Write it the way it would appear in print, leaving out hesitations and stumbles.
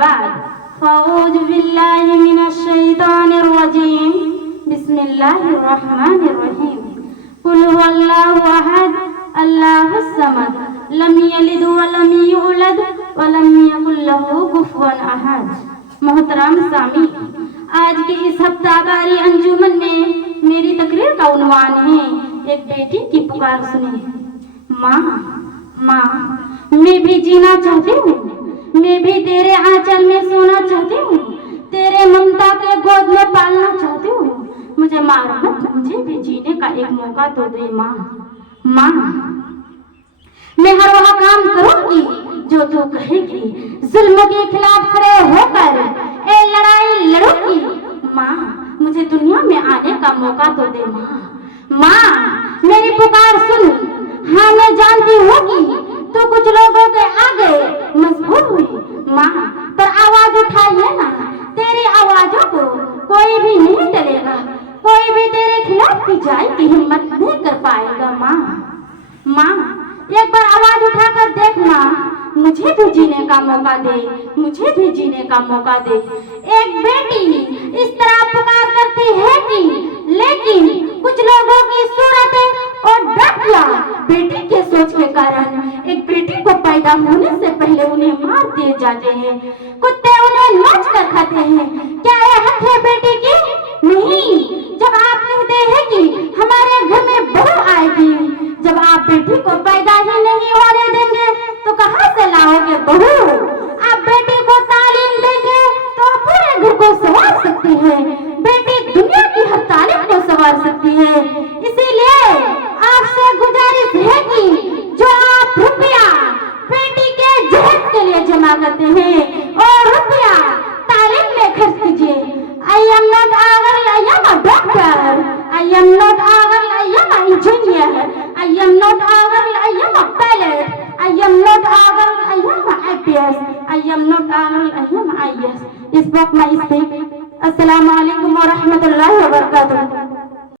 بعد فأعوذ بالله من الشيطان الرجيم بسم الله الرحمن الرحيم قل هو الله أحد الله الصمد لم يلد ولم يولد ولم يكن له كفوا أحد. محترم سامعین، آج کی اس ہفتہ واری انجمن میں میری تقریر کا عنوان ہے ایک بیٹی کی پکار سنیں. ماں ماں میں بھی جینا چاہتی ہوں، میں بھی تیرے آنچل میں سونا چاہتی ہوں، تیرے ممتا کے گود میں پالنا چاہتی ہوں. مجھے مار مت، مجھے بھی جینے کا ایک موقع تو دے ماں. ماں میں ہر وہ کام کروں گی جو تو کہے گی، ظلم کے خلاف کھڑے ہو کر اے لڑائی لڑوں گی. ماں مجھے دنیا میں آنے کا موقع تو دے ماں. ماں میری پکار سن. ہاں میں جانتی ہوں کہ تو کچھ لوگوں کے آگے مجبور ہوئی ماں، پر آواز اٹھائیے نا. تیری آوازوں کو کوئی بھی نہیں ٹلے گا، کوئی بھی تیرے خلاف کی جائے کی ہمت نہیں کر پائے گا. ماں ماں ایک بار آواز اٹھا کر دیکھنا، مجھے بھی جینے کا موقع دے، مجھے بھی جینے کا موقع دے. ایک بیٹی اس طرح پکار کرتی ہے کہ لیکن کچھ لوگوں کی صورتیں اور ڈاکیا بیٹی کے سوچ کے کارن ایک بیٹی کو پیدا ہونے سے پہلے انہیں مار دیے جاتے ہیں، کتے انہیں نوچ کر کھاتے ہیں. کیا یہ حق ہے بیٹی کی؟ نہیں. جب آپ کہتے ہیں کہ ہمارے گھر میں بہو آئے گی، جب آپ بیٹی کو پیدا ہی نہیں ہونے دیں گے تو کہاں سے لاؤ گے بہو؟ آپ بیٹی کو تعلیم دیں گے تو پورے گھر کو سنوار سکتی ہے. بیٹی دنیا کی ہر تعلیم کو سنوار سکتی ہے. اسی لیے آپ سے گزارش ہے کہ جو آپ روپیہ بیٹی کے جہیز کے لیے جمع کرتے ہیں اور روپیہ تعلیم میں خرچ کیجیے. I am not girl, I am a doctor. I am not girl, I am an engineer. I am not girl, I am a pilot. I am not girl, I am a IPS. I am not girl, I am a IS. This book my speak. Assalamu alaikum wa rahmatullahi wa barakatuh.